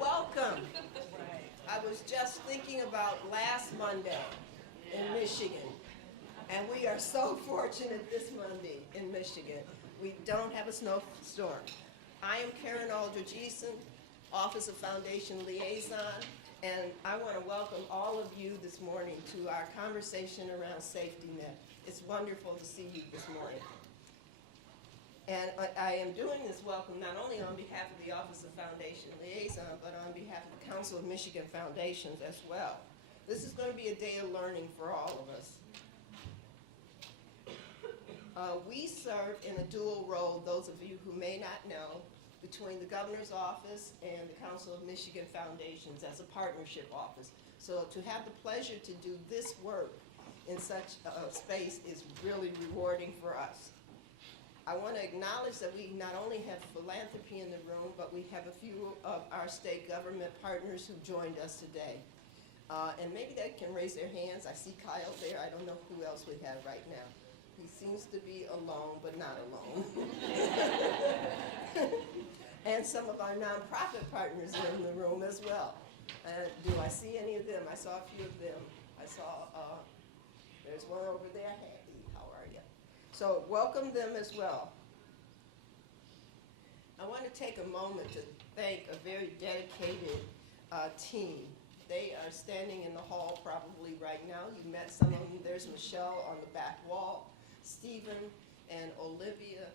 Welcome. I was just thinking about last Monday in Michigan, and we are so fortunate this Monday in Michigan. We don't have a snowstorm. I am Karen Aldridge-Eason, Office of Foundation Liaison, and I want to welcome all of you this morning to our conversation around safety net. It's wonderful to see you this morning. And I am doing this welcome not only on behalf of the Office of Foundation Liaison, but on behalf of the Council of Michigan Foundations as well. This is going to be a day of learning for all of us. We serve in a dual role, those of you who may not know, between the Governor's Office and the Council of Michigan Foundations as a partnership office. So to have the pleasure to do this work in such a space is really rewarding for us. I want to acknowledge that we not only have philanthropy in the room, but we have a few of our state government partners who joined us today. And maybe they can raise their hands. I see Kyle there. I don't know who else we have right now. He seems to be alone, but not alone. And some of our nonprofit partners are in the room as well. Do I see any of them? I saw a few of them. I saw, there's one over there. Hey, how are you? So welcome them as well. I want to take a moment to thank a very dedicated team. They are standing in the hall probably right now. You met some of them. There's Michelle on the back wall, Stephen and Olivia.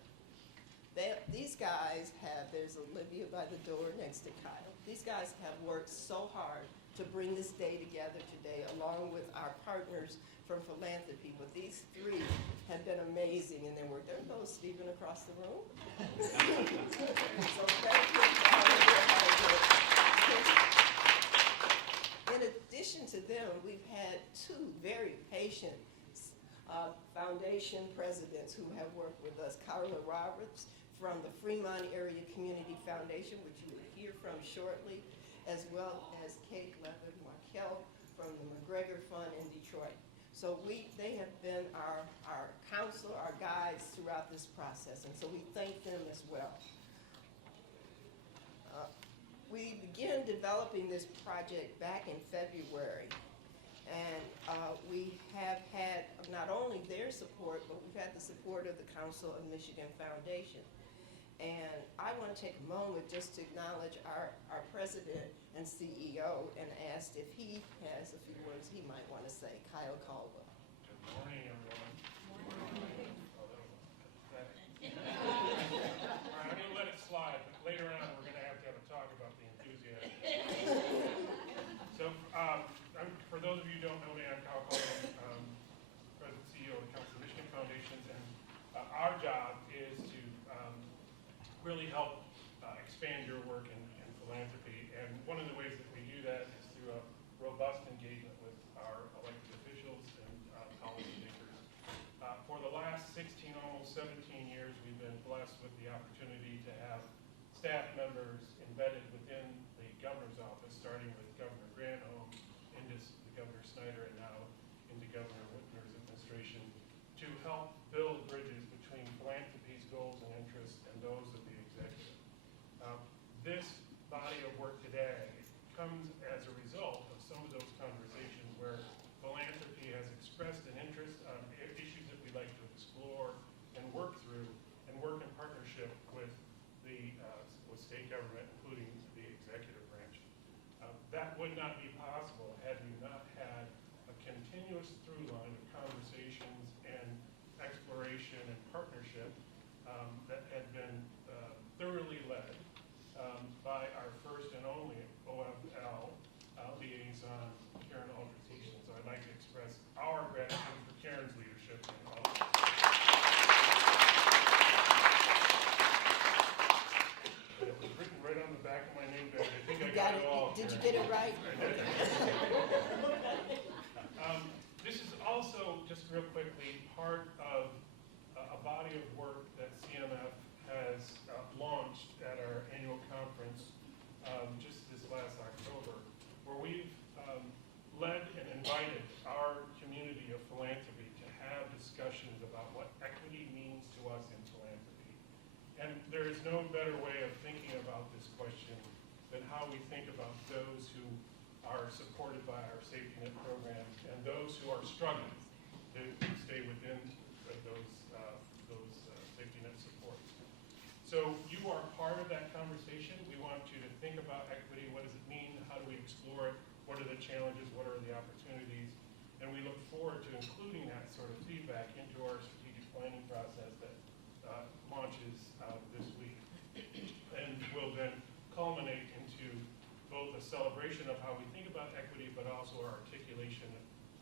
These guys have, there's Olivia by the door next to Kyle. These guys have worked so hard to bring this day together today, along with our partners from philanthropy. But these three have been amazing in their work. There goes Stephen across the room. So thank you for all of your hard work. In addition to them, we've had two very patient foundation presidents who have worked with us. Carla Roberts from the Fremont Area Community Foundation, which you will hear from shortly, as well as Kate Levitt-Markell from the McGregor Fund in Detroit. So they have been our counsel, our guides throughout this process, and so we thank them as well. We began developing this project back in February, and we have had not only their support, but we've had the support of the Council of Michigan Foundation. And I want to take a moment just to acknowledge our president and CEO and ask if he has a few words he might want to say. Kyle Caldwell. Good morning, everyone. Good morning. All right, I'm going to let it slide, but later on we're going to have a talk about the enthusiasm. So, for those of you who don't know me, I'm Kyle Caldwell, President and CEO of the Council of Michigan Foundations, and our job is to really help expand your work in philanthropy. And one of the ways that we do that is through a robust engagement with our elected officials and policymakers. For the last 16, almost 17 years, we've been blessed with the opportunity to have staff members embedded within the governor's office, starting with Governor Granholm, into Governor Snyder, and now into Governor Whitmer's administration, to help build bridges between philanthropy's goals and interests and those of the executive. This body of work today comes as a result of some of those conversations where philanthropy has expressed an interest on issues that we like to explore and work through, and work in partnership with with state government, including the executive branch. That would not be possible had we not had a continuous through line of conversations and exploration and partnership that had been thoroughly led by our first and only OFL liaison, Karen Aldridge-Eason. So I'd like to express our gratitude for Karen's leadership in all of this. It was written right on the back of my name badge. I think I got it all. Did you get it right? This is also, just real quickly, part of a body of work that CMF has launched at our annual conference just this last October, where we've led and invited our community of philanthropy to have discussions about what equity means to us in philanthropy. And there is no better way of thinking about this question than how how we think about those who are supported by our safety net programs and those who are struggling to stay within those safety net supports. So you are part of that conversation. We want you to think about equity. What does it mean? How do we explore it? What are the challenges? What are the opportunities? And we look forward to including that sort of feedback into our strategic planning process that launches this week. And will then culminate into both a celebration of how we think about equity, but also our articulation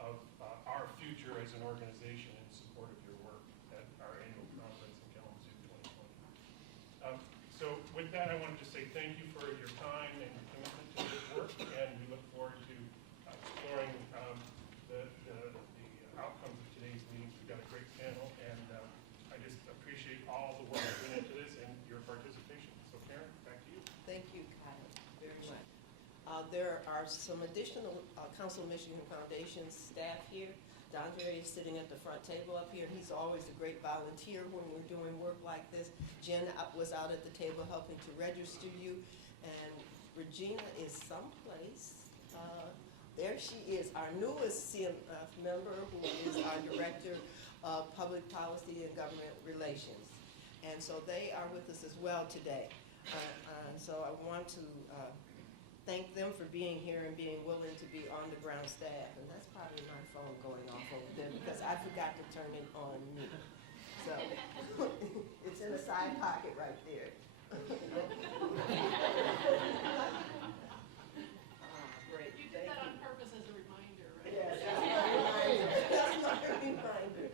of our future as an organization in support of your work at our annual conference in Kalamazoo 2020. So with that, I wanted to say thank you for your time and your commitment to this work, and we look forward to exploring the outcomes of today's meetings. We've got a great panel, and I just appreciate all the work that went into this and your participation. So Karen, back to you. Thank you, Kyle, very much. There are some additional Council of Michigan Foundation staff here. Dondre is sitting at the front table up here. He's always a great volunteer when we're doing work like this. Jen was out at the table helping to register you. And Regina is someplace. There she is, our newest CMF member, who is our Director of Public Policy and Government Relations. And so they are with us as well today. And so I want to thank them for being here and being willing to be on the ground staff. And that's probably my phone going off over there because I forgot to turn it on me. So it's in a side pocket right there. Great. You did that on purpose as a reminder, right? Yes, that's my reminder. That's my reminder.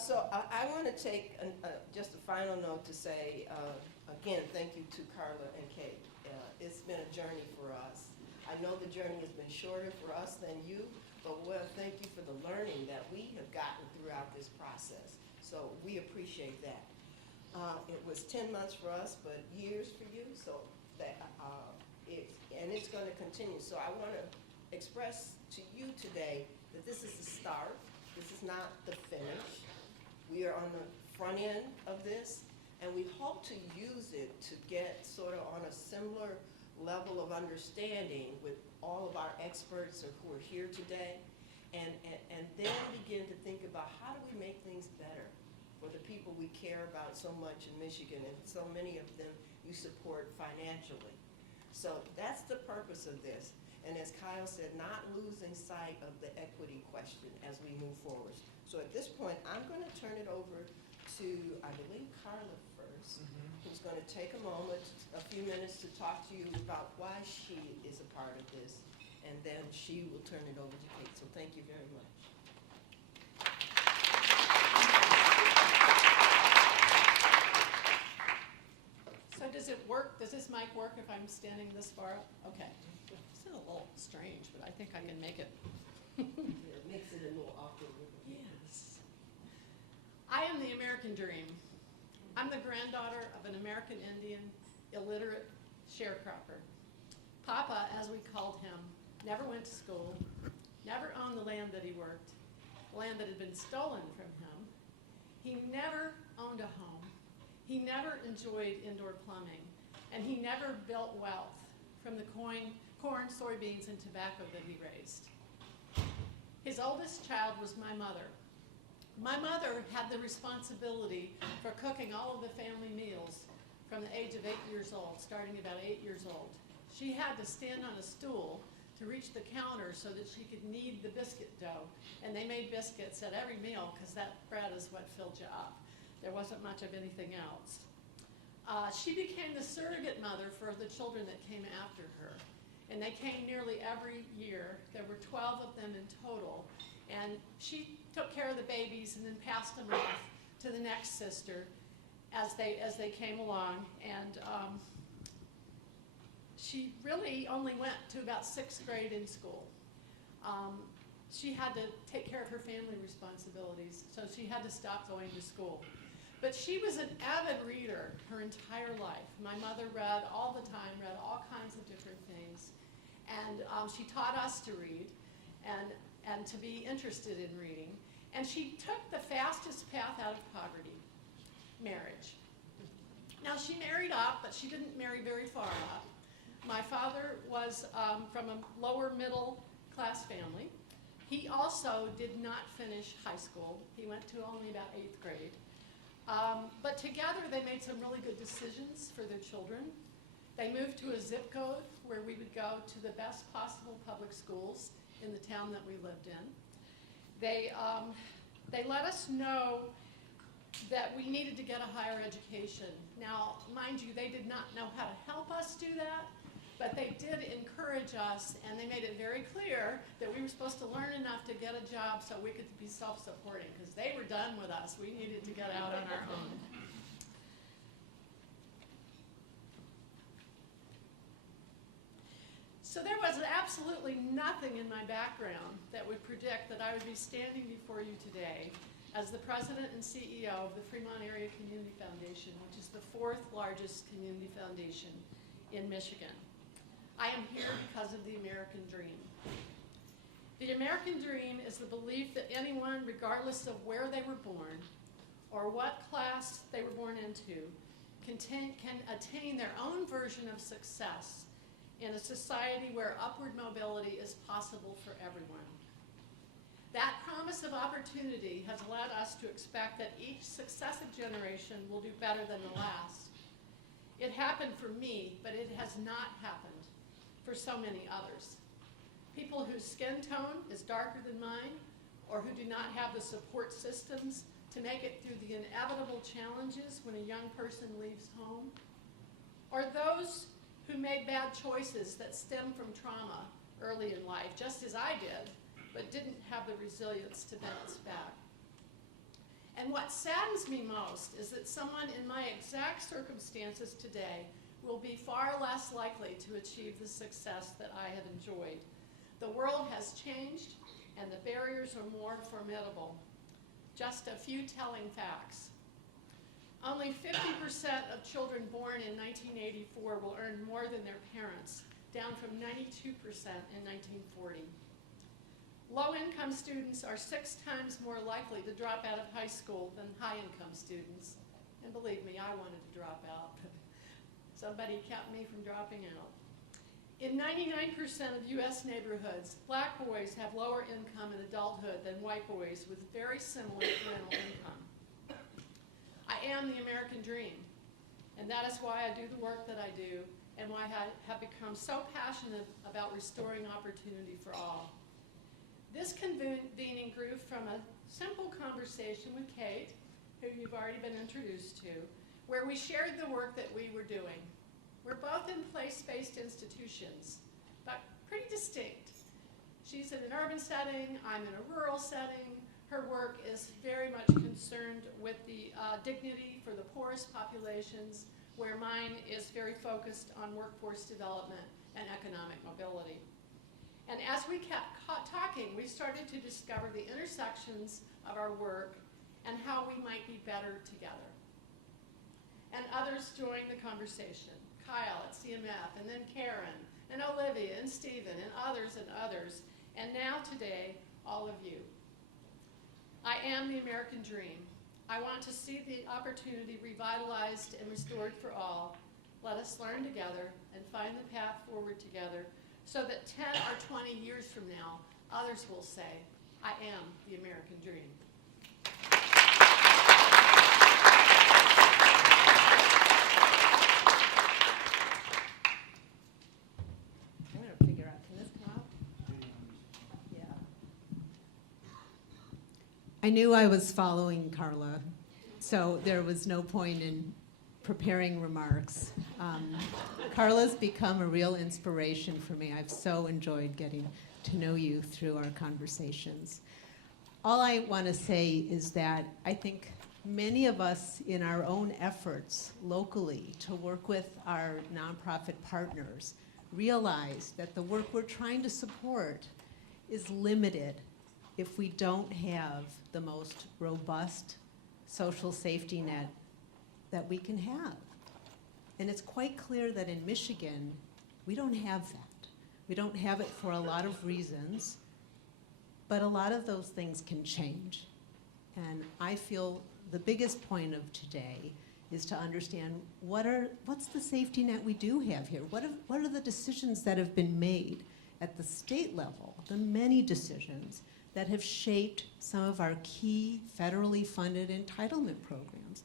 So I want to take just a final note to say, again, thank you to Carla and Kate. It's been a journey for us. I know the journey has been shorter for us than you, but thank you for the learning that we have gotten throughout this process. So we appreciate that. It was 10 months for us, but years for you, so that it's going to continue. So I want to express to you today that this is the start. This is not the finish. We are on the front end of this, and we hope to use it to get sort of on a similar level of understanding with all of our experts who are here today, and then begin to think about how do we make things better for the people we care about so much in Michigan, and so many of them you support financially. So that's the purpose of this. And as Kyle said, not losing sight of the equity question as we move forward. So at this point, I'm going to turn it over to, I believe, Carla first, who's going to take a moment, a few minutes to talk to you about why she is a part of this, and then she will turn it over to Kate. So thank you very much. So does it work? Does this mic work if I'm standing this far up? Okay. It's a little strange, but I think I can make it. It makes it a little awkward. Yes. I am the American dream. I'm the granddaughter of an American Indian, illiterate sharecropper. Papa, as we called him, never went to school, never owned the land that he worked, land that had been stolen from him. He never owned a home. He never enjoyed indoor plumbing, and he never built wealth from the corn, soybeans, and tobacco that he raised. His oldest child was my mother. My mother had the responsibility for cooking all of the family meals from the age of 8 years old, starting about 8 years old. She had to stand on a stool to reach the counter so that she could knead the biscuit dough. And they made biscuits at every meal because that bread is what filled you up. There wasn't much of anything else. She became the surrogate mother for the children that came after her. And they came nearly every year. There were 12 of them in total. And she took care of the babies and then passed them off to the next sister as they came along. And she really only went to about 6th grade in school. She had to take care of her family responsibilities, so she had to stop going to school. But she was an avid reader her entire life. My mother read all the time, read all kinds of different things. And she taught us to read and to be interested in reading. And she took the fastest path out of poverty, marriage. Now she married up, but she didn't marry very far up. My father was from a lower middle class family. He also did not finish high school. He went to only about 8th grade. But together they made some really good decisions for their children. They moved to a zip code where we would go to the best possible public schools in the town that we lived in. They let us know that we needed to get a higher education. Now, mind you, they did not know how to help us do that, but they did encourage us, and they made it very clear that we were supposed to learn enough to get a job so we could be self-supporting, because they were done with us. We needed to get out on our own. So there was absolutely nothing in my background that would predict that I would be standing before you today as the president and CEO of the Fremont Area Community Foundation, which is the 4th largest community foundation in Michigan. I am here because of the American dream. The American dream is the belief that anyone, regardless of where they were born or what class they were born into, can attain their own version of success in a society where upward mobility is possible for everyone. That promise of opportunity has led us to expect that each successive generation will do better than the last. It happened for me, but it has not happened for so many others. People whose skin tone is darker than mine, or who do not have the support systems to make it through the inevitable challenges when a young person leaves home, or those who made bad choices that stem from trauma early in life, just as I did, but didn't have the resilience to bounce back. And what saddens me most is that someone in my exact circumstances today will be far less likely to achieve the success that I have enjoyed. The world has changed, and the barriers are more formidable. Just a few telling facts. Only 50% of children born in 1984 will earn more than their parents, down from 92% in 1940. Low-income students are 6 times more likely to drop out of high school than high-income students. And believe me, I wanted to drop out. Somebody kept me from dropping out. In 99% of US neighborhoods, black boys have lower income in adulthood than white boys with very similar parental income. I am the American dream, and that is why I do the work that I do, and why I have become so passionate about restoring opportunity for all. This convening grew from a simple conversation with Kate, who you've already been introduced to, where we shared the work that we were doing. We're both in place-based institutions, but pretty distinct. She's in an urban setting, I'm in a rural setting. Her work is very much concerned with the dignity for the poorest populations, where mine is very focused on workforce development and economic mobility. And as we kept talking, we started to discover the intersections of our work and how we might be better together. And others joined the conversation. Kyle at CMF, and then Karen, and Olivia, and Stephen, and others, and now today, all of you. I am the American dream. I want to see the opportunity revitalized and restored for all. Let us learn together and find the path forward together so that 10 or 20 years from now, others will say, I am the American dream. I'm going to figure out, can this come out? Yeah. I knew I was following Carla, so there was no point in preparing remarks. Carla's become a real inspiration for me. I've so enjoyed getting to know you through our conversations. All I want to say is that I think many of us in our own efforts locally to work with our nonprofit partners realize that the work we're trying to support is limited if we don't have the most robust social safety net that we can have. And it's quite clear that in Michigan, we don't have that. We don't have it for a lot of reasons, but a lot of those things can change. And I feel the biggest point of today is to understand what's the safety net we do have here? What are the decisions that have been made at the state level, the many decisions that have shaped some of our key federally funded entitlement programs?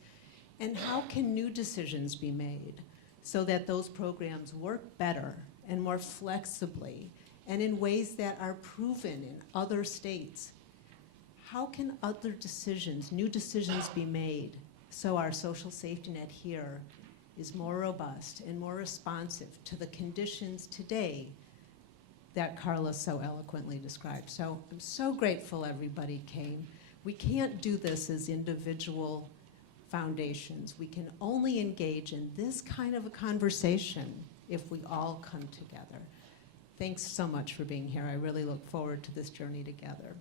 And how can new decisions be made so that those programs work better and more flexibly and in ways that are proven in other states? How can other decisions, new decisions be made so our social safety net here is more robust and more responsive to the conditions today that Carla so eloquently described? So I'm so grateful everybody came. We can't do this as individual foundations. We can only engage in this kind of a conversation if we all come together. Thanks so much for being here. I really look forward to this journey together.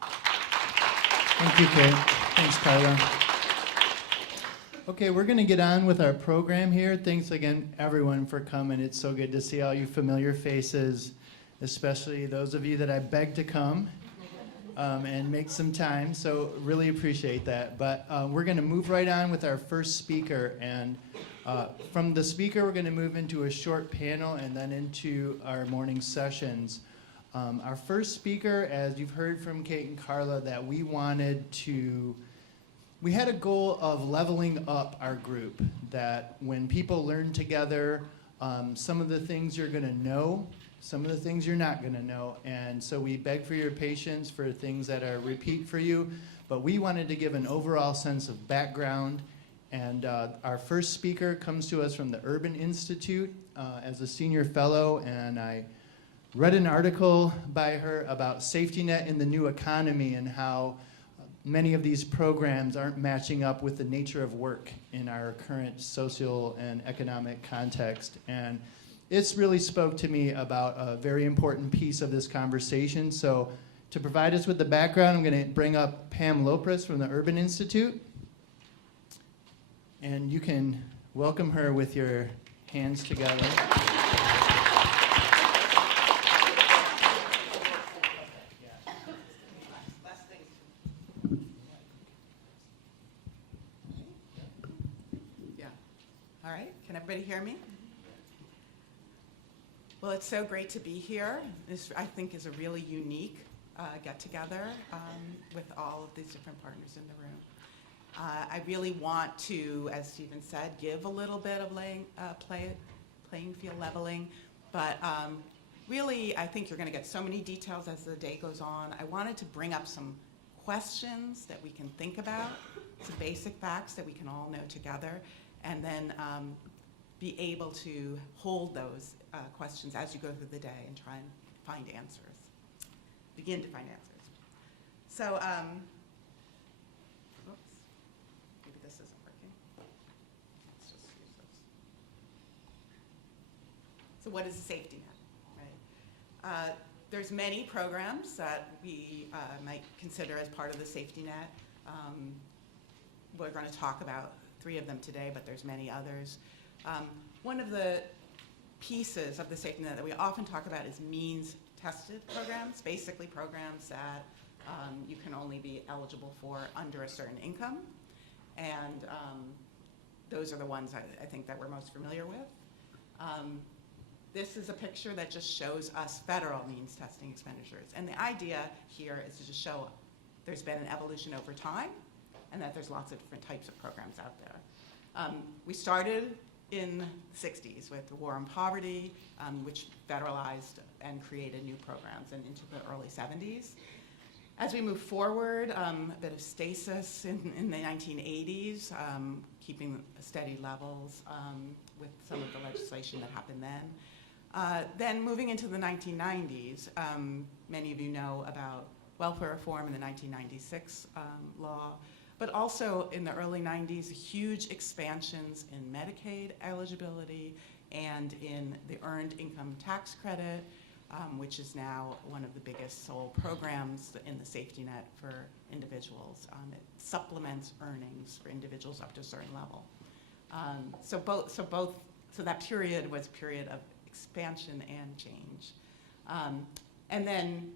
Thank you, Kate. Thanks, Carla. Okay, we're going to get on with our program here. Thanks again, everyone, for coming. It's so good to see all you familiar faces, especially those of you that I begged to come and make some time. So really appreciate that. But we're going to move right on with our first speaker. And from the speaker, we're going to move into a short panel and then into our morning sessions. Our first speaker, as you've heard from Kate and Carla, that we had a goal of leveling up our group, that when people learn together, some of the things you're going to know, some of the things you're not going to know. And so we beg for your patience for things that are repeat for you, but we wanted to give an overall sense of background. And our first speaker comes to us from the Urban Institute as a senior fellow, and I read an article by her about safety net in the new economy and how many of these programs aren't matching up with the nature of work in our current social and economic context. And it's really spoke to me about a very important piece of this conversation. So to provide us with the background, I'm going to bring up Pam Lopres from the Urban Institute. And you can welcome her with your hands together. All right, can everybody hear me? Well, it's so great to be here. This, I think, is a really unique get-together with all of these different partners in the room. I really want to, as Stephen said, give a little bit of playing field leveling, but really, I think you're going to get so many details as the day goes on. I wanted to bring up some questions that we can think about, some basic facts that we can all know together, and then be able to hold those questions as you go through the day and try and find answers, begin to find answers. So, oops, maybe this isn't working. Let's just use this. So what is a safety net, right? There's many programs that we might consider as part of the safety net. We're going to talk about 3 of them today, but there's many others. One of the pieces of the safety net that we often talk about is means-tested programs, basically programs that you can only be eligible for under a certain income. And those are the ones I think that we're most familiar with. This is a picture that just shows us federal means testing expenditures. And the idea here is to just show there's been an evolution over time and that there's lots of different types of programs out there. We started in the 60s with the War on Poverty, which federalized and created new programs, and into the early 70s. As we move forward, a bit of stasis in the 1980s, keeping steady levels with some of the legislation that happened then. Then moving into the 1990s, many of you know about welfare reform in the 1996 law, but also in the early 90s, huge expansions in Medicaid eligibility and in the Earned Income Tax Credit, which is now one of the biggest sole programs in the safety net for individuals. It supplements earnings for individuals up to a certain level. So that period was a period of expansion and change. And then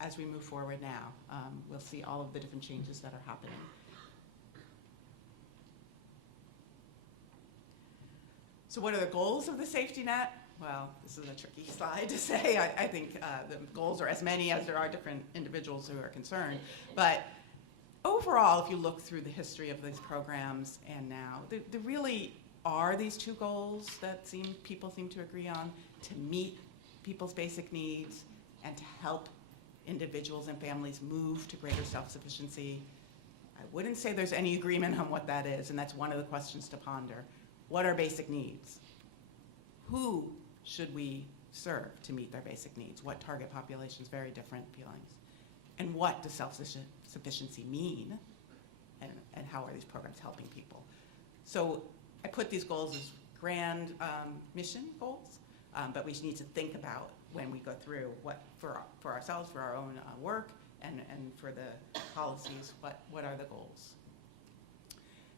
as we move forward now, we'll see all of the different changes that are happening. So what are the goals of the safety net? Well, this is a tricky slide to say. I think the goals are as many as there are different individuals who are concerned. But overall, if you look through the history of these programs and now, there really are these two goals that people seem to agree on: to meet people's basic needs and to help individuals and families move to greater self-sufficiency. I wouldn't say there's any agreement on what that is, and that's one of the questions to ponder. What are basic needs? Who should we serve to meet their basic needs? What target populations? Very different feelings. And what does self-sufficiency mean? And how are these programs helping people? So I put these goals as grand mission goals, but we need to think about when we go through what, for ourselves, for our own work, and for the policies, what are the goals?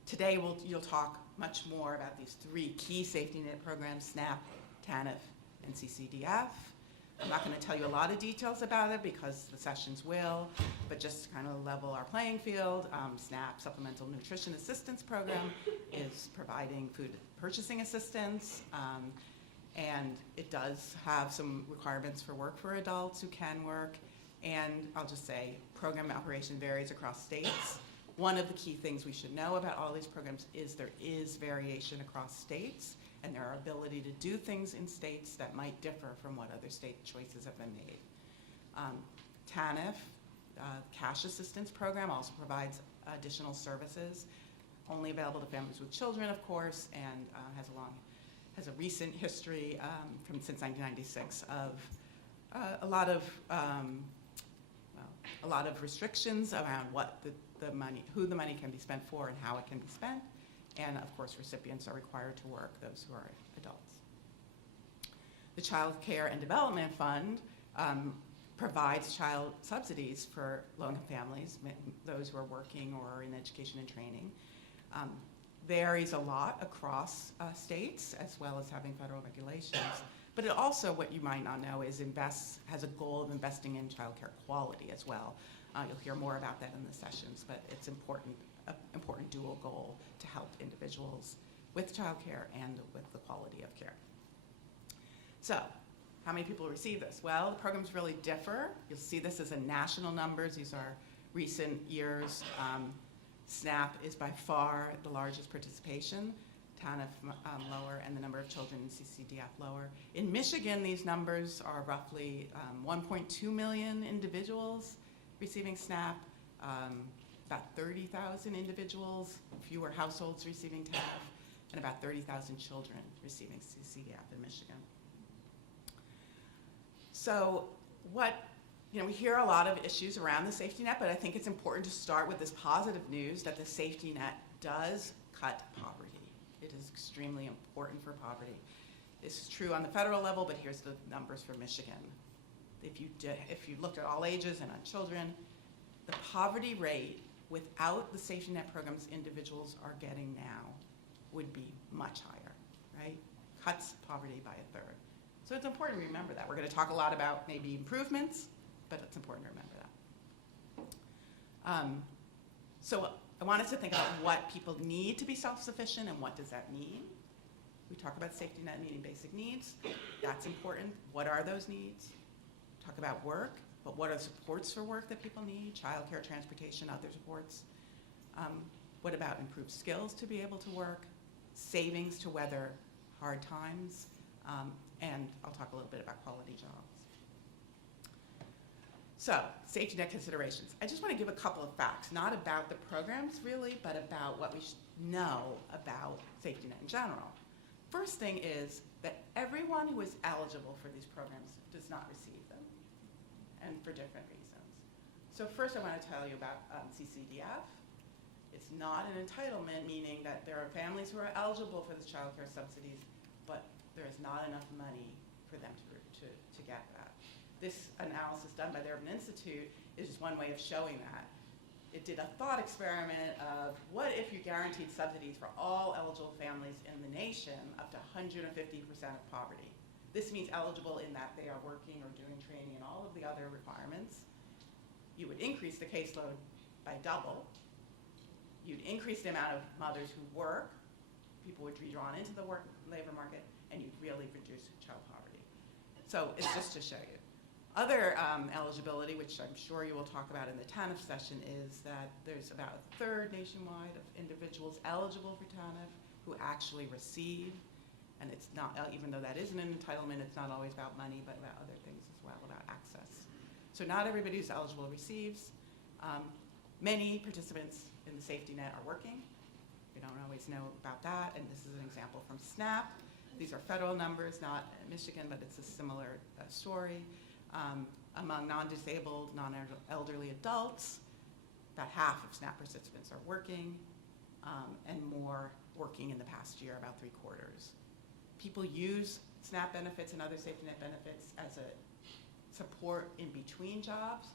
Today you'll talk much more about these three key safety net programs: SNAP, TANF, and CCDF. I'm not going to tell you a lot of details about it because the sessions will, but just to kind of level our playing field, SNAP, Supplemental Nutrition Assistance Program, is providing food purchasing assistance, and it does have some requirements for work for adults who can work, and I'll just say program operation varies across states. One of the key things we should know about all these programs is there is variation across states, and there are ability to do things in states that might differ from what other state choices have been made. TANF, Cash Assistance Program, also provides additional services, only available to families with children, of course, and has a recent history since 1996 of a lot of restrictions around what the money, who the money can be spent for, and how it can be spent. And of course, recipients are required to work, those who are adults. The Child Care and Development Fund provides child subsidies for low-income families, those who are working or in education and training. Varies a lot across states, as well as having federal regulations. But it also, what you might not know, is has a goal of investing in child care quality as well. You'll hear more about that in the sessions, but it's an important dual goal to help individuals with child care and with the quality of care. So, how many people receive this? Well, the programs really differ. You'll see this as a national numbers. These are recent years. SNAP is by far the largest participation, TANF lower, and the number of children in CCDF lower. In Michigan, these numbers are roughly 1.2 million individuals receiving SNAP, about 30,000 individuals, fewer households receiving TANF, and about 30,000 children receiving CCDF in Michigan. So we hear a lot of issues around the safety net, but I think it's important to start with this positive news that the safety net does cut poverty. It is extremely important for poverty. This is true on the federal level, but here's the numbers for Michigan. If you looked at all ages and on children, the poverty rate without the safety net programs individuals are getting now would be much higher, right? Cuts poverty by 1/3. So it's important to remember that. We're going to talk a lot about maybe improvements, but it's important to remember that. So I want us to think about what people need to be self-sufficient and what does that mean. We talk about safety net meeting basic needs. That's important. What are those needs? Talk about work, but what are supports for work that people need? Childcare, transportation, other supports. What about improved skills to be able to work? Savings to weather hard times. And I'll talk a little bit about quality jobs. So, safety net considerations. I just want to give a couple of facts, not about the programs really, but about what we should know about safety net in general. First thing is that everyone who is eligible for these programs does not receive them, and for different reasons. So first I want to tell you about CCDF. It's not an entitlement, meaning that there are families who are eligible for the child care subsidies, but there is not enough money for them to get that. This analysis done by the Urban Institute is just one way of showing that. It did a thought experiment of what if you guaranteed subsidies for all eligible families in the nation up to 150% of poverty. This means eligible in that they are working or doing training and all of the other requirements. You would increase the caseload by double. You'd increase the amount of mothers who work people would be drawn into the labor market, and you'd really reduce child poverty. So it's just to show you. Other eligibility, which I'm sure you will talk about in the TANF session, is that there's about a third nationwide of individuals eligible for TANF who actually receive, and it's not, even though that is an entitlement, it's not always about money, but about other things as well, about access. So not everybody who's eligible receives. Many participants in the safety net are working. We don't always know about that, and this is an example from SNAP. These are federal numbers, not Michigan, but it's a similar story. Among non-disabled, non-elderly adults, about half of SNAP participants are working, and more working in the past year, about 3/4. People use SNAP benefits and other safety net benefits as a support in between jobs.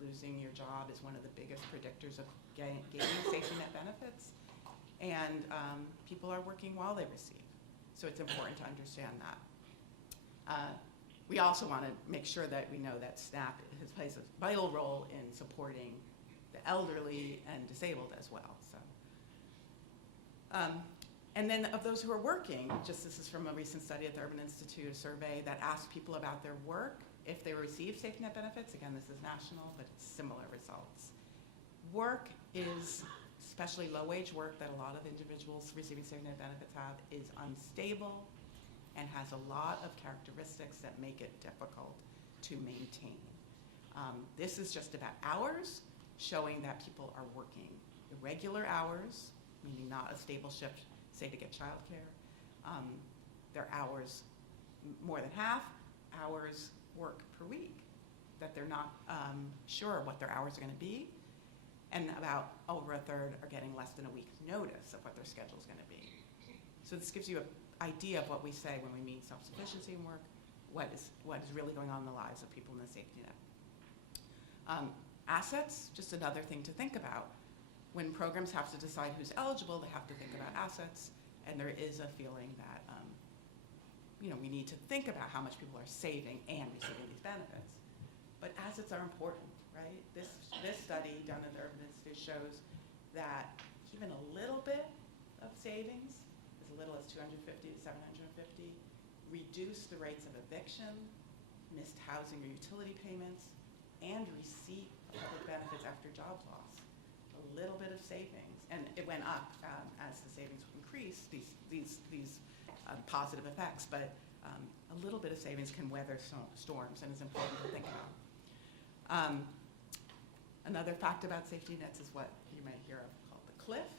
Losing your job is one of the biggest predictors of gaining safety net benefits. And people are working while they receive. So it's important to understand that. We also want to make sure that we know that SNAP plays a vital role in supporting the elderly and disabled as well. So, and then of those who are working, just this is from a recent study at the Urban Institute, a survey that asked people about their work, if they receive safety net benefits. Again, this is national, but it's similar results. Work is, especially low-wage work that a lot of individuals receiving safety net benefits have, is unstable and has a lot of characteristics that make it difficult to maintain. This is just about hours, showing that people are working irregular hours, meaning not a stable shift, say to get childcare. Their hours, more than half hours work per week, that they're not sure what their hours are going to be, and about over a third are getting less than a week's notice of what their schedule is going to be. So this gives you an idea of what we say when we mean self-sufficiency in work, what is really going on in the lives of people in the safety net. Assets, just another thing to think about. When programs have to decide who's eligible, they have to think about assets, and there is a feeling that we need to think about how much people are saving and receiving these benefits. But assets are important, right? This study done at the Urban Institute shows that even a little bit of savings, as little as $250 to $750, reduce the rates of eviction, missed housing or utility payments, and receipt of public benefits after job loss. A little bit of savings, and it went up as the savings increased, these positive effects, but a little bit of savings can weather storms, and is important to think about. Another fact about safety nets is what you might hear of called the cliff.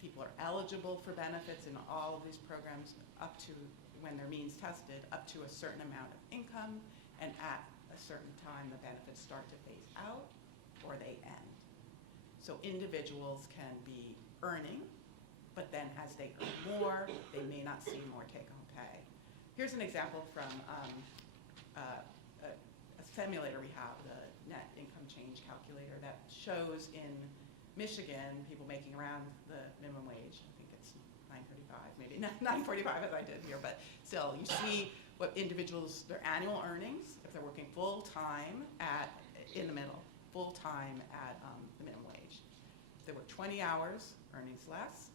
People are eligible for benefits in all of these programs up to, when their means tested, up to a certain amount of income, and at a certain time the benefits start to phase out or they end. So individuals can be earning, but then as they earn more, they may not see more take-home pay. Here's an example from a simulator we have, the net income change calculator, that shows in Michigan people making around the minimum wage. I think it's $9.35, maybe not $9.45 as I did here, but still, you see what individuals, their annual earnings, if they're working full-time in the middle, full-time at the minimum wage. If they work 20 hours, earnings less.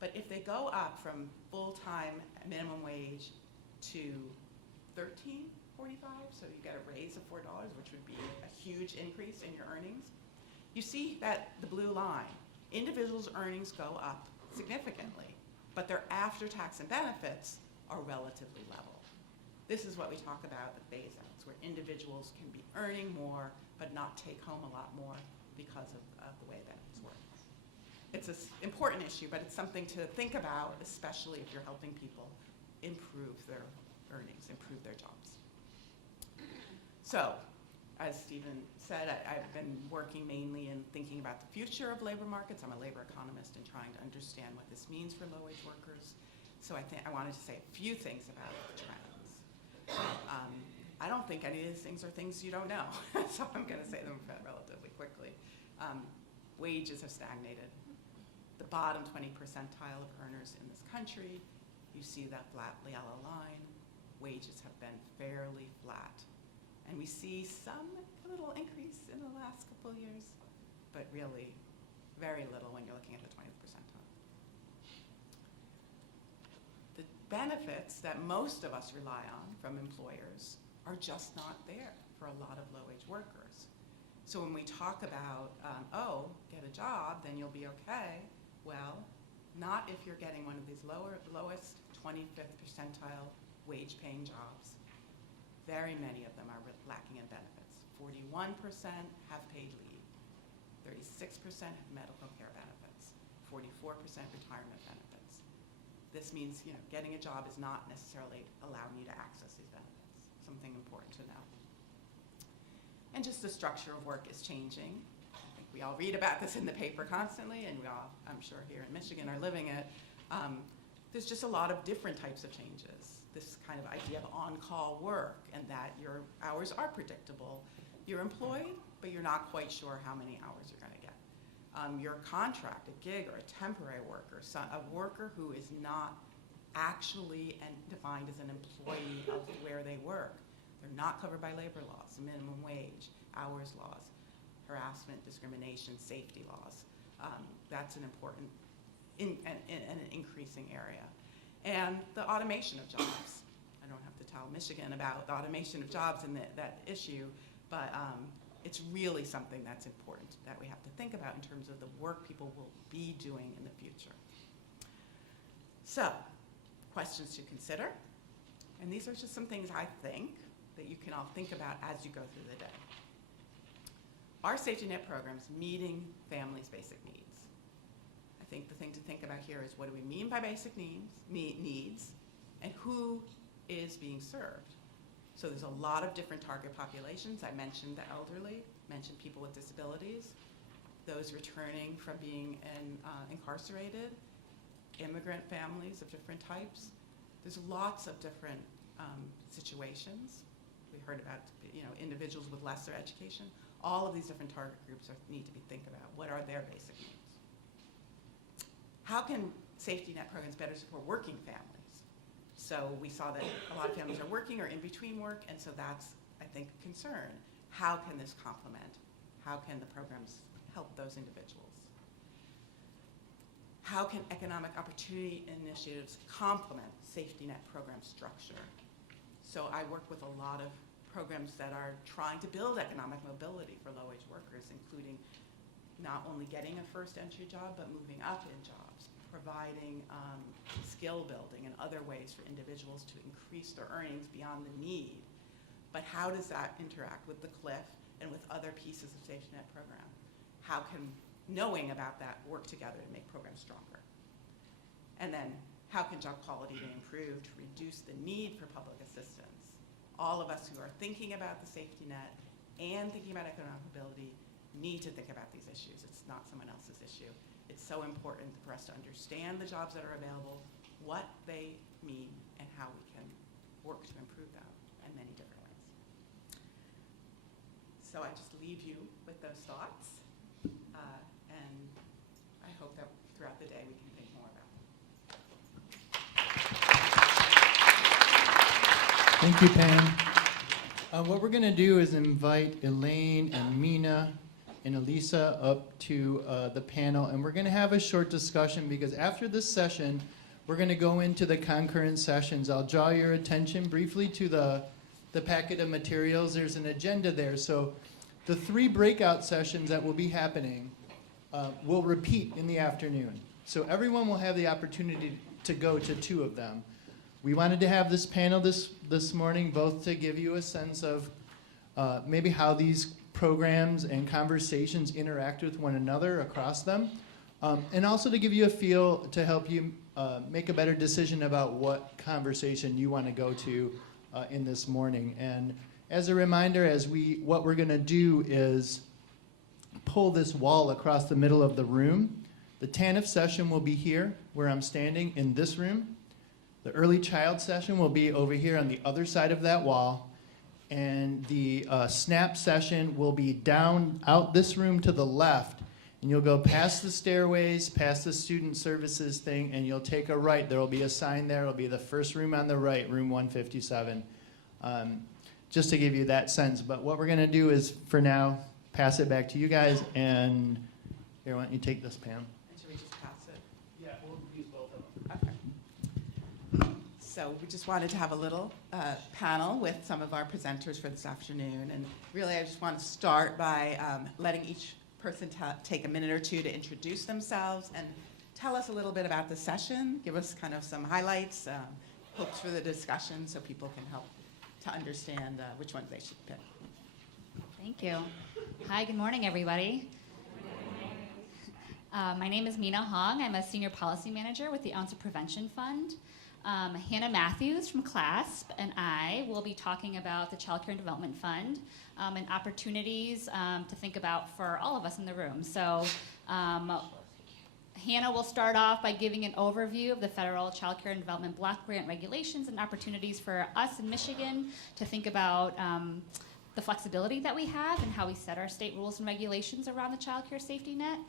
But if they go up from full-time minimum wage to $13.45, so you get a raise of $4, which would be a huge increase in your earnings, you see that the blue line, individuals' earnings go up significantly, but their after-tax and benefits are relatively level. This is what we talk about, the phase-outs, where individuals can be earning more, but not take home a lot more because of the way benefits work. It's an important issue, but it's something to think about, especially if you're helping people improve their earnings, improve their jobs. So, as Stephen said, I've been working mainly in thinking about the future of labor markets. I'm a labor economist and trying to understand what this means for low-wage workers. So I wanted to say a few things about trends. I don't think any of these things are things you don't know, so I'm going to say them relatively quickly. Wages have stagnated. The bottom 20 percentile of earners in this country, you see that flat yellow line. Wages have been fairly flat. And we see some little increase in the last couple of years, but really very little when you're looking at the 20th percentile. benefits that most of us rely on from employers are just not there for a lot of low-wage workers. So when we talk about, oh, get a job, then you'll be okay, well, not if you're getting one of these lowest 25th percentile wage-paying jobs. Very many of them are lacking in benefits. 41% have paid leave. 36% have medical care benefits. 44% retirement benefits. This means, getting a job is not necessarily allowing you to access these benefits. Something important to know. And just the structure of work is changing. I think we all read about this in the paper constantly, and we all, I'm sure here in Michigan, are living it. There's just a lot of different types of changes. This kind of idea of on-call work, and that your hours are predictable. You're employed, but you're not quite sure how many hours you're going to get. You're a contract, a gig, or a temporary worker, a worker who is not actually defined as an employee of where they work. They're not covered by labor laws, minimum wage, hours laws, harassment, discrimination, safety laws. That's an important and an increasing area. And the automation of jobs. I don't have to tell Michigan about the automation of jobs and that issue, but it's really something that's important that we have to think about in terms of the work people will be doing in the future. So, questions to consider. And these are just some things I think that you can all think about as you go through the day. Are safety net programs meeting families' basic needs? I think the thing to think about here is, what do we mean by basic needs, and who is being served? So there's a lot of different target populations. I mentioned the elderly, mentioned people with disabilities, those returning from being incarcerated, immigrant families of different types. There's lots of different situations. We heard about individuals with lesser education. All of these different target groups need to be thinking about what are their basic needs. How can safety net programs better support working families? So we saw that a lot of families are working or in between work, and so that's, I think, a concern. How can this complement? How can the programs help those individuals? How can economic opportunity initiatives complement safety net program structure? So I work with a lot of programs that are trying to build economic mobility for low-wage workers, including not only getting a first entry job, but moving up in jobs, providing skill building and other ways for individuals to increase their earnings beyond the need. But how does that interact with the CLIF and with other pieces of safety net program? How can knowing about that work together to make programs stronger? And then how can job quality be improved to reduce the need for public assistance? All of us who are thinking about the safety net and thinking about economic mobility need to think about these issues. It's not someone else's issue. It's so important for us to understand the jobs that are available, what they mean, and how we can work to improve them in many different ways. So I just leave you with those thoughts, and I hope that throughout the day we can think more about them. Thank you, Pam. What we're going to do is invite Elaine and Mina and Elisa up to the panel, and we're going to have a short discussion, because after this session, we're going to go into the concurrent sessions. I'll draw your attention briefly to the packet of materials. There's an agenda there. So the 3 breakout sessions that will be happening will repeat in the afternoon. So everyone will have the opportunity to go to 2 of them. We wanted to have this panel this morning, both to give you a sense of maybe how these programs and conversations interact with one another across them, and also to give you a feel to help you make a better decision about what conversation you want to go to in this morning. And as a reminder, what we're going to do is pull this wall across the middle of the room. The TANF session will be here, where I'm standing in this room. The early child session will be over here on the other side of that wall. And the SNAP session will be down out this room to the left, and you'll go past the stairways, past the student services thing, and you'll take a right. There will be a sign there. It'll be the first room on the right, room 157, just to give you that sense. But what we're going to do is, for now, pass it back to you guys, and here, why don't you take this, Pam? And should we just pass it? Yeah, we'll use both of them. Okay. So we just wanted to have a little panel with some of our presenters for this afternoon. And really, I just want to start by letting each person take a minute or two to introduce themselves and tell us a little bit about the session, give us kind of some highlights, hopes for the discussion so people can help to understand which ones they should pick. Thank you. Hi, good morning, everybody. My name is Mina Hong. I'm a Senior Policy Manager with the Ounce of Prevention Fund. Hannah Matthews from CLASP and I will be talking about the Child Care and Development Fund and opportunities to think about for all of us in the room. So Hannah will start off by giving an overview of the federal Child Care and Development Block Grant regulations and opportunities for us in Michigan to think about the flexibility that we have and how we set our state rules and regulations around the child care safety net.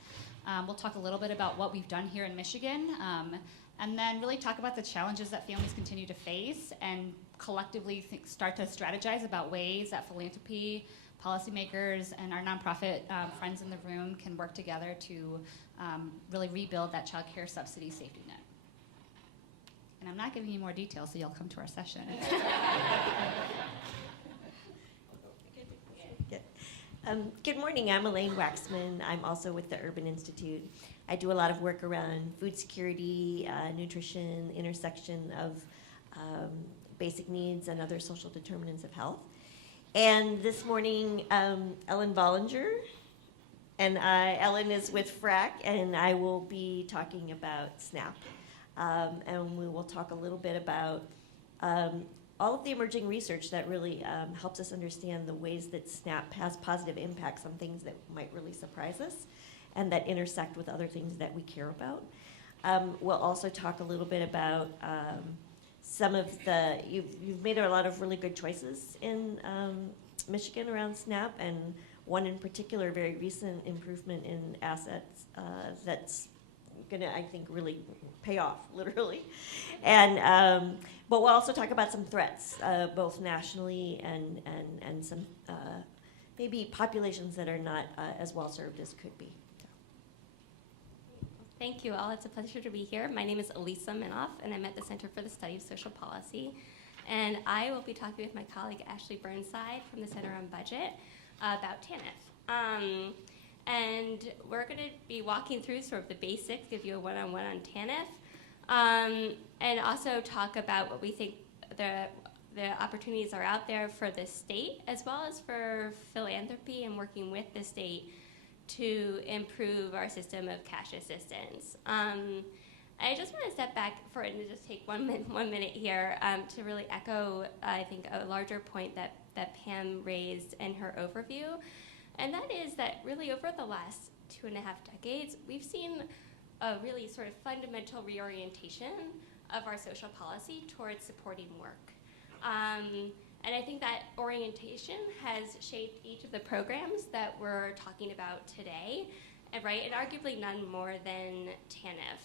We'll talk a little bit about what we've done here in Michigan, and then really talk about the challenges that families continue to face and collectively start to strategize about ways that philanthropy, policymakers, and our nonprofit friends in the room can work together to really rebuild that child care subsidy safety net. And I'm not giving you more details, so you'll come to our session. Good morning, I'm Elaine Waxman. I'm also with the Urban Institute. I do a lot of work around food security, nutrition, intersection of basic needs and other social determinants of health. And this morning, Ellen Bollinger and Ellen is with FRAC, and I will be talking about SNAP. And we will talk a little bit about all of the emerging research that really helps us understand the ways that SNAP has positive impacts on things that might really surprise us and that intersect with other things that we care about. We'll also talk a little bit about some of the, you've made a lot of really good choices in Michigan around SNAP, and one in particular, very recent improvement in assets that's gonna, I think, really pay off, literally. And but we'll also talk about some threats, both nationally and some maybe populations that are not as well served as could be. Thank you all. It's a pleasure to be here. My name is Elisa Minoff, and I'm at the Center for the Study of Social Policy. And I will be talking with my colleague Ashley Burnside from the Center on Budget about TANF. And we're going to be walking through sort of the basics, give you a one-on-one on TANF, and also talk about what we think the opportunities are out there for the state, as well as for philanthropy and working with the state to improve our system of cash assistance. I just want to step back for it and just take 1 minute here to really echo, I think, a larger point that Pam raised in her overview. And that is that really over the last 2.5 decades, we've seen a really sort of fundamental reorientation of our social policy towards supporting work. And I think that orientation has shaped each of the programs that we're talking about today, right? And arguably none more than TANF.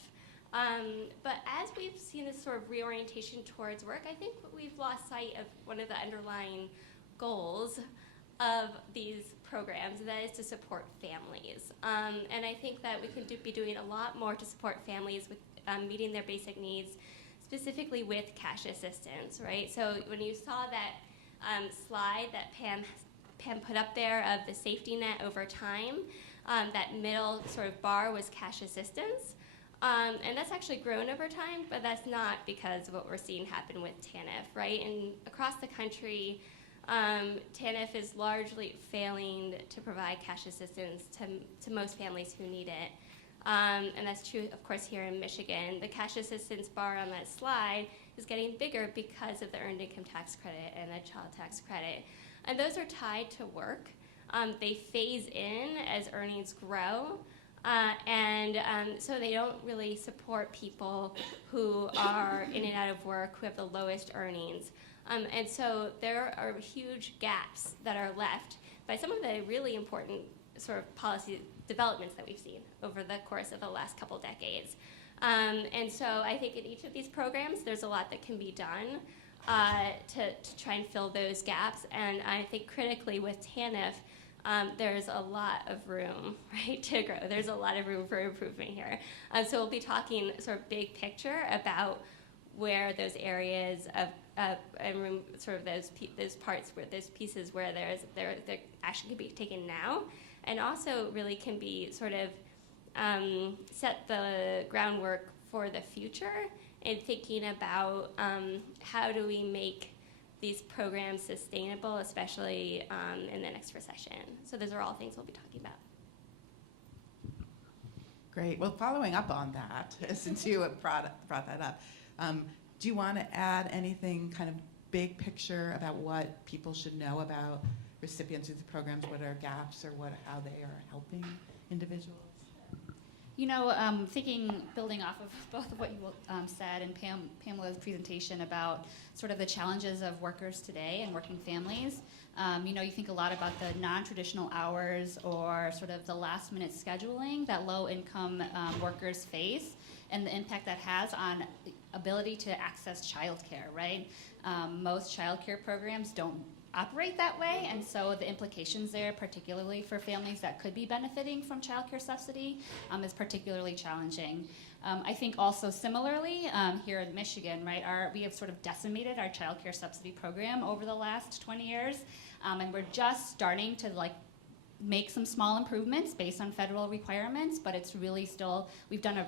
But as we've seen this sort of reorientation towards work, I think we've lost sight of one of the underlying goals of these programs, and that is to support families. And I think that we can be doing a lot more to support families with meeting their basic needs, specifically with cash assistance, right? So when you saw that slide that Pam put up there of the safety net over time, that middle sort of bar was cash assistance. And that's actually grown over time, but that's not because of what we're seeing happen with TANF, right? And across the country, TANF is largely failing to provide cash assistance to most families who need it. And that's true, of course, here in Michigan. The cash assistance bar on that slide is getting bigger because of the Earned Income Tax Credit and the Child Tax Credit. And those are tied to work. They phase in as earnings grow. So they don't really support people who are in and out of work, who have the lowest earnings. And so there are huge gaps that are left by some of the really important sort of policy developments that we've seen over the course of the last couple decades. And so I think in each of these programs, there's a lot that can be done to try and fill those gaps. And I think critically with TANF, there's a lot of room, right, to grow. There's a lot of room for improvement here. So we'll be talking sort of big picture about where those areas of and sort of those parts where those pieces where there action can be taken now, and also really can be sort of set the groundwork for the future and thinking about how do we make these programs sustainable, especially in the next recession. So those are all things we'll be talking about. Great. Well, following up on that, since you brought that up, do you want to add anything kind of big picture about what people should know about recipients of the programs, what are gaps or how they are helping individuals? You know, building off of both of what you said and Pamela's presentation about sort of the challenges of workers today and working families. You know, you think a lot about the non-traditional hours or sort of the last-minute scheduling that low-income workers face and the impact that has on the ability to access childcare, right? Most childcare programs don't operate that way, and so the implications there, particularly for families that could be benefiting from childcare subsidy, is particularly challenging. I think also similarly here in Michigan, right, we have sort of decimated our childcare subsidy program over the last 20 years, and we're just starting to make some small improvements based on federal requirements, but it's really still, we've done a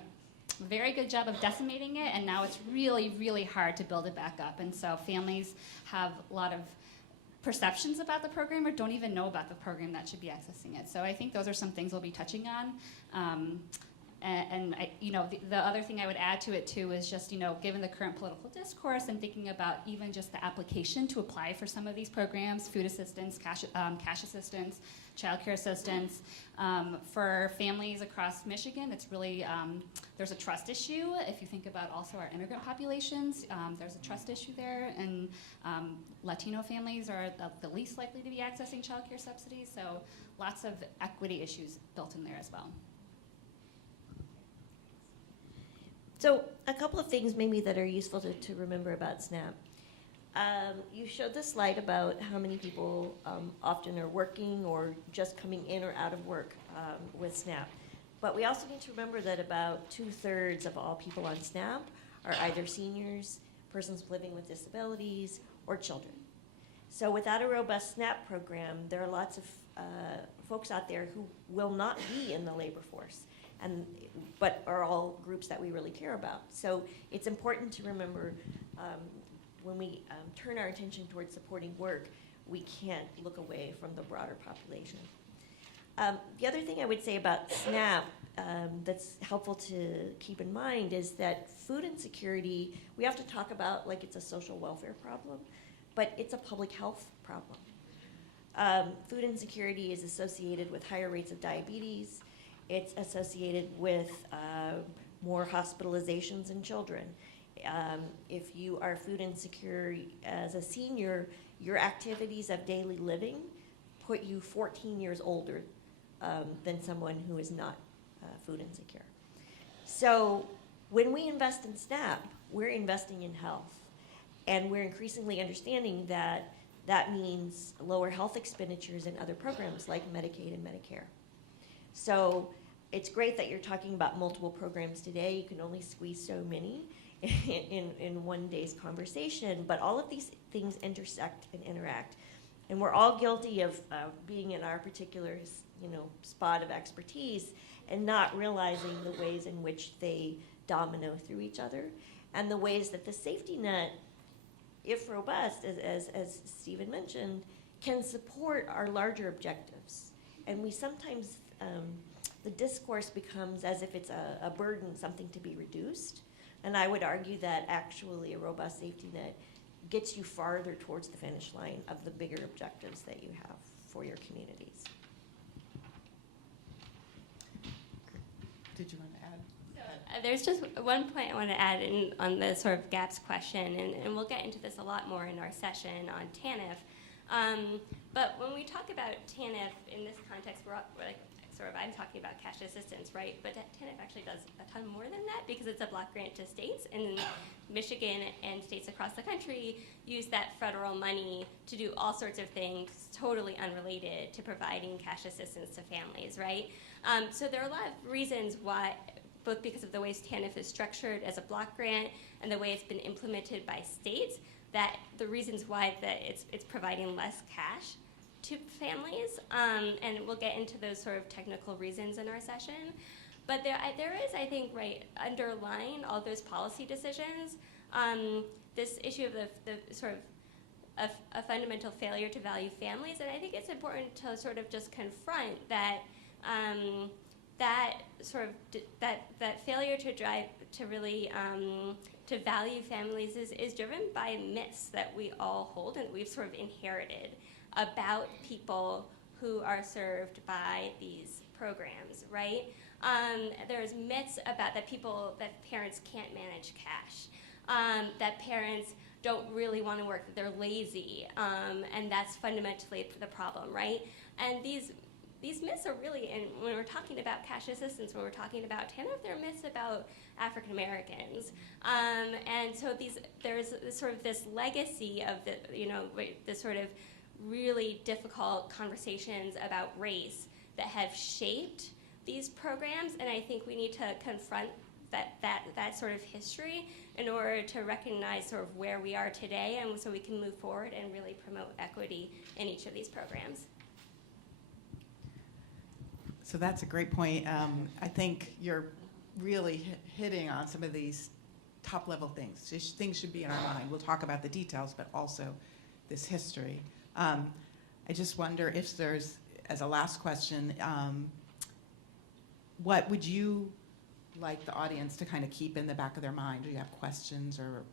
very good job of decimating it, and now it's really, really hard to build it back up, and so families have a lot of perceptions about the program or don't even know about the program that should be accessing it. So I think those are some things we'll be touching on. And you know, the other thing I would add to it too is just, you know, given the current political discourse and thinking about even just the application to apply for some of these programs, food assistance, cash assistance, childcare assistance, for families across Michigan, it's really, there's a trust issue. If you think about also our immigrant populations, there's a trust issue there, and Latino families are the least likely to be accessing childcare subsidies, so lots of equity issues built in there as well. So a couple of things maybe that are useful to remember about SNAP. You showed the slide about how many people often are working or just coming in or out of work with SNAP. But we also need to remember that about 2/3 of all people on SNAP are either seniors, persons living with disabilities, or children. So without a robust SNAP program, there are lots of folks out there who will not be in the labor force, but are all groups that we really care about. So it's important to remember when we turn our attention towards supporting work, we can't look away from the broader population. The other thing I would say about SNAP that's helpful to keep in mind is that food insecurity, we have to talk about like it's a social welfare problem, but it's a public health problem. Food insecurity is associated with higher rates of diabetes. It's associated with more hospitalizations in children. If you are food insecure as a senior, your activities of daily living put you 14 years older than someone who is not food insecure. So when we invest in SNAP, we're investing in health. And we're increasingly understanding that that means lower health expenditures in other programs like Medicaid and Medicare. So it's great that you're talking about multiple programs today. You can only squeeze so many in one day's conversation, but all of these things intersect and interact. And we're all guilty of being in our particular spot of expertise and not realizing the ways in which they domino through each other and the ways that the safety net, if robust, as Stephen mentioned, can support our larger objectives. And we sometimes, the discourse becomes as if it's a burden, something to be reduced. And I would argue that actually a robust safety net gets you farther towards the finish line of the bigger objectives that you have for your communities. Did you want to add? There's just one point I want to add in on the sort of gaps question, and we'll get into this a lot more in our session on TANF. But when we talk about TANF in this context, we're like, I'm talking about cash assistance, right? But TANF actually does a ton more than that because it's a block grant to states, and Michigan and states across the country use that federal money to do all sorts of things totally unrelated to providing cash assistance to families, right? So there are a lot of reasons why both because of the way TANF is structured as a block grant and the way it's been implemented by states, that the reasons why that it's providing less cash to families, and we'll get into those sort of technical reasons in our session. But there is, I think, right, underlying all those policy decisions, this issue of the sort of a fundamental failure to value families, and I think it's important to sort of just confront that that failure to really to value families is driven by myths that we all hold and we've sort of inherited about people who are served by these programs, right? There's myths about that parents can't manage cash, that parents don't really want to work, that they're lazy, and that's fundamentally the problem, right? And these myths are really, and when we're talking about cash assistance, when we're talking about TANF, they're myths about African Americans, and so there's sort of this legacy of the sort of really difficult conversations about race that have shaped these programs, and I think we need to confront that sort of history in order to recognize sort of where we are today, and so we can move forward and really promote equity in each of these programs. So that's a great point. I think you're really hitting on some of these top-level things. Things should be in our mind. We'll talk about the details, but also this history. I just wonder if there's, as a last question, what would you like the audience to kind of keep in the back of their mind? Do you have questions or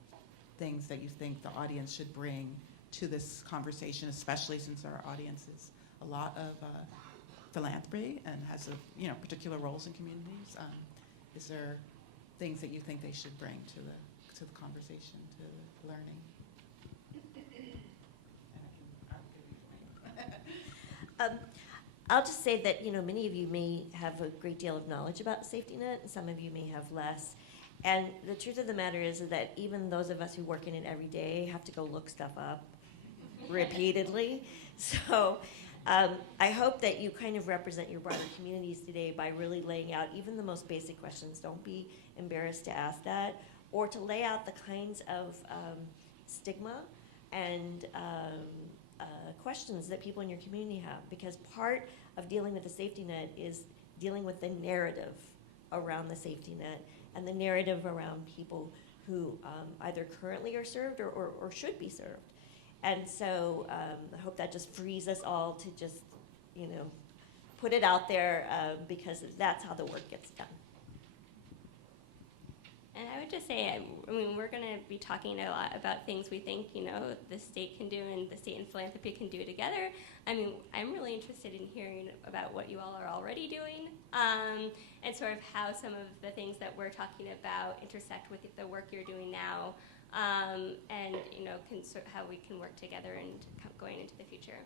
things that you think the audience should bring to this conversation, especially since our audience is a lot of philanthropy and has particular roles in communities? Is there things that you think they should bring to the conversation, to the learning? I'll just say that many of you may have a great deal of knowledge about safety net, and some of you may have less. And the truth of the matter is that even those of us who work in it every day have to go look stuff up repeatedly. So I hope that you kind of represent your broader communities today by really laying out even the most basic questions. Don't be embarrassed to ask that, or to lay out the kinds of stigma and questions that people in your community have, because part of dealing with the safety net is dealing with the narrative around the safety net and the narrative around people who either currently are served or should be served. And so I hope that just frees us all to just, put it out there because that's how the work gets done. And I would just say, we're going to be talking a lot about things we think, the state can do and the state and philanthropy can do together. I'm really interested in hearing about what you all are already doing, and sort of how some of the things that we're talking about intersect with the work you're doing now, and how we can work together and going into the future.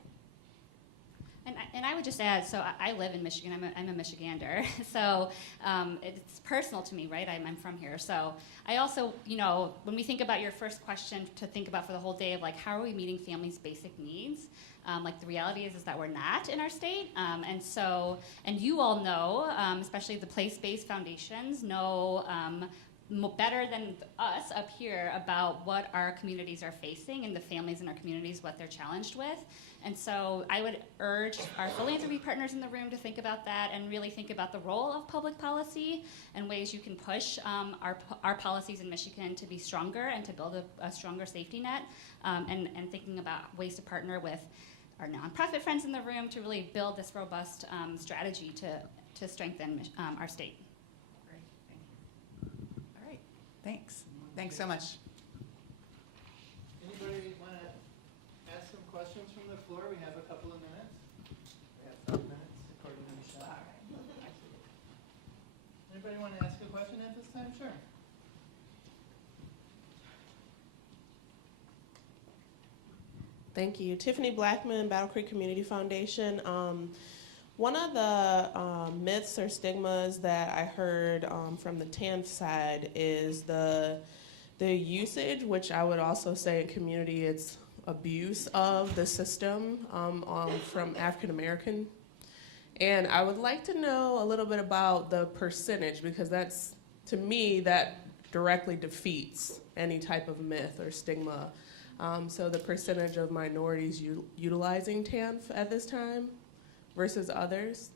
And I would just add, so I live in Michigan. I'm a Michigander, so it's personal to me, right? I'm from here. So I also, when we think about your first question to think about for the whole day of how are we meeting families' basic needs? The reality is that we're not in our state, and you all know, especially the place-based foundations, know better than us up here about what our communities are facing and the families in our communities, what they're challenged with. And so I would urge our philanthropy partners in the room to think about that and really think about the role of public policy and ways you can push our policies in Michigan to be stronger and to build a stronger safety net, and thinking about ways to partner with our nonprofit friends in the room to really build this robust strategy to strengthen our state. Great, thank you. All right, thanks. Thanks so much. Anybody want to ask some questions from the floor? We have a couple of minutes. We have 5 minutes, according to Michelle. Anybody want to ask a question at this time? Sure. Thank you. Tiffany Blackman, Battle Creek Community Foundation. One of the myths or stigmas that I heard from the TANF side is the usage, which I would also say in community it's abuse of the system from African American. And I would like to know a little bit about the percentage, because that's to me, that directly defeats any type of myth or stigma. So the percentage of minorities utilizing TANF at this time versus others.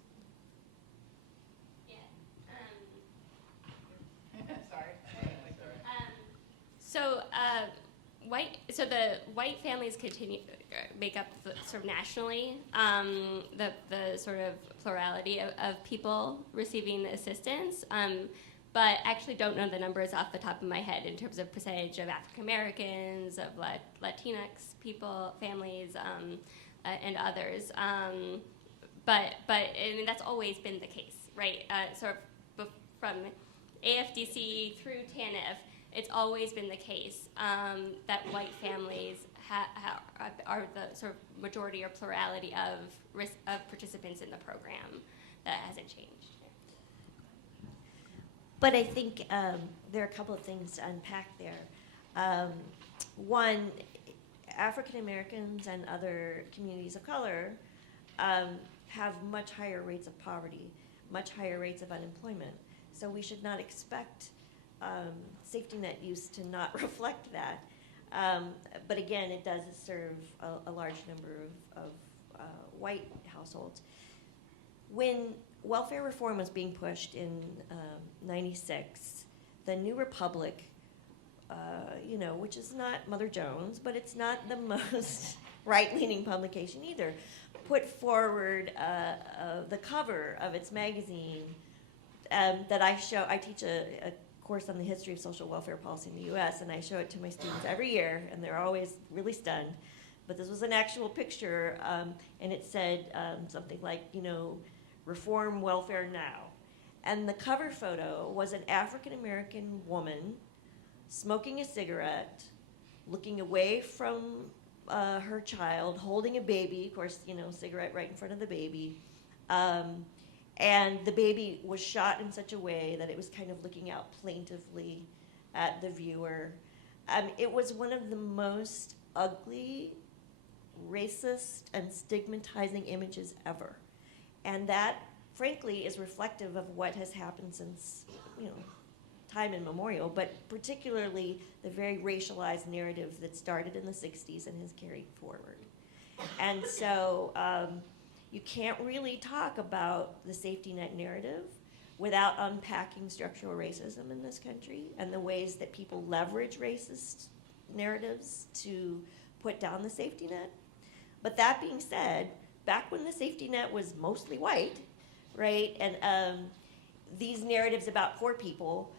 So the white families make up sort of nationally the sort of plurality of people receiving assistance, but actually don't know the numbers off the top of my head in terms of percentage of African Americans, of Latinx people, families, and others. But I mean, that's always been the case, right? Sort of from AFDC through TANF, it's always been the case that white families are the sort of majority or plurality of participants in the program. That hasn't changed. But I think there are a couple of things to unpack there. One, African Americans and other communities of color have much higher rates of poverty, much higher rates of unemployment. So we should not expect safety net use to not reflect that. But again, it does serve a large number of white households. When welfare reform was being pushed in '96, the New Republic, which is not Mother Jones, but it's not the most right-leaning publication either, put forward the cover of its magazine that I teach a course on the history of social welfare policy in the U.S., and I show it to my students every year, and they're always really stunned. But this was an actual picture, and it said something like, reform welfare now. And the cover photo was an African-American woman smoking a cigarette, looking away from her child, holding a baby, of course, cigarette right in front of the baby. And the baby was shot in such a way that it was kind of looking out plaintively at the viewer. It was one of the most ugly, racist, and stigmatizing images ever. And that, frankly, is reflective of what has happened since, time immemorial, but particularly the very racialized narrative that started in the 60s and has carried forward. And so you can't really talk about the safety net narrative without unpacking structural racism in this country and the ways that people leverage racist narratives to put down the safety net. But that being said, back when the safety net was mostly white, right, and these narratives about poor people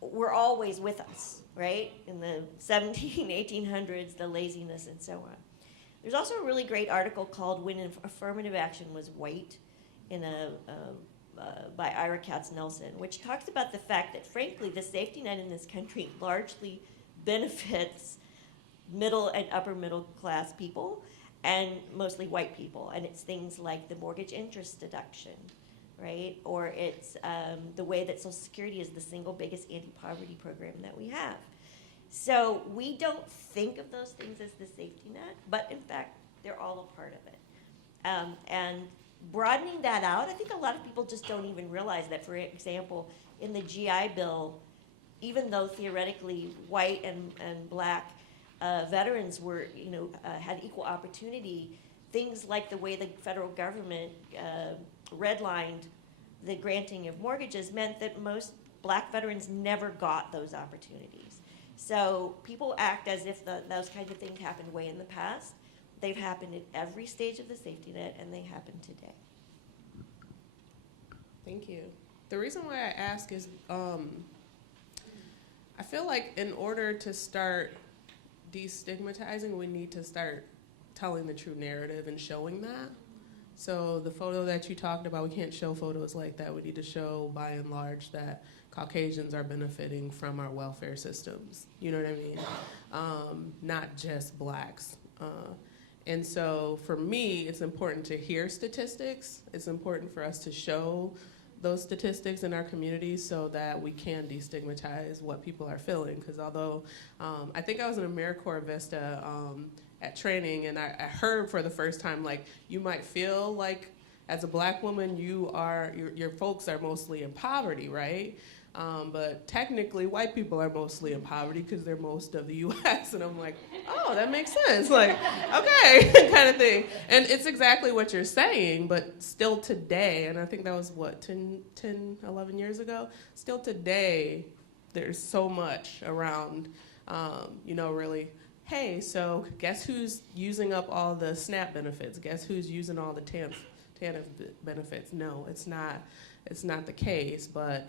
were always with us, right, in the 1800s, the laziness and so on. There's also a really great article called When Affirmative Action Was White by Ira Katz-Nelson, which talks about the fact that, frankly, the safety net in this country largely benefits middle and upper middle class people and mostly white people. And it's things like the mortgage interest deduction, right? Or it's the way that Social Security is the single biggest anti-poverty program that we have. So we don't think of those things as the safety net, but in fact, they're all a part of it. And broadening that out, I think a lot of people just don't even realize that, for example, in the GI Bill, even though theoretically white and black veterans were, had equal opportunity, things like the way the federal government redlined the granting of mortgages meant that most black veterans never got those opportunities. So people act as if those kinds of things happened way in the past. They've happened at every stage of the safety net, and they happen today. Thank you. The reason why I ask is I feel like in order to start destigmatizing, we need to start telling the true narrative and showing that. So the photo that you talked about, we can't show photos like that. We need to show, by and large, that Caucasians are benefiting from our welfare systems. You know what I mean? Not just blacks. And so for me, it's important to hear statistics. It's important for us to show those statistics in our communities so that we can destigmatize what people are feeling. Because although I think I was in AmeriCorps Vista at training, and I heard for the first time, like, you might feel like as a black woman, your folks are mostly in poverty, right? But technically, white people are mostly in poverty because they're most of the U.S. And I'm like, oh, that makes sense. Like, okay, kind of thing. And it's exactly what you're saying, but still today, and I think that was, what, 10, 11 years ago? Still today, there's so much around, really, hey, so guess who's using up all the SNAP benefits? Guess who's using all the TANF benefits? No, it's not the case, but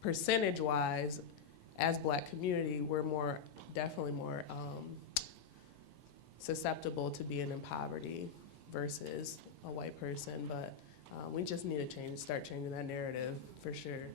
percentage-wise, as Black community, we're definitely more susceptible to being in poverty versus a white person. But we just need to start changing that narrative for sure.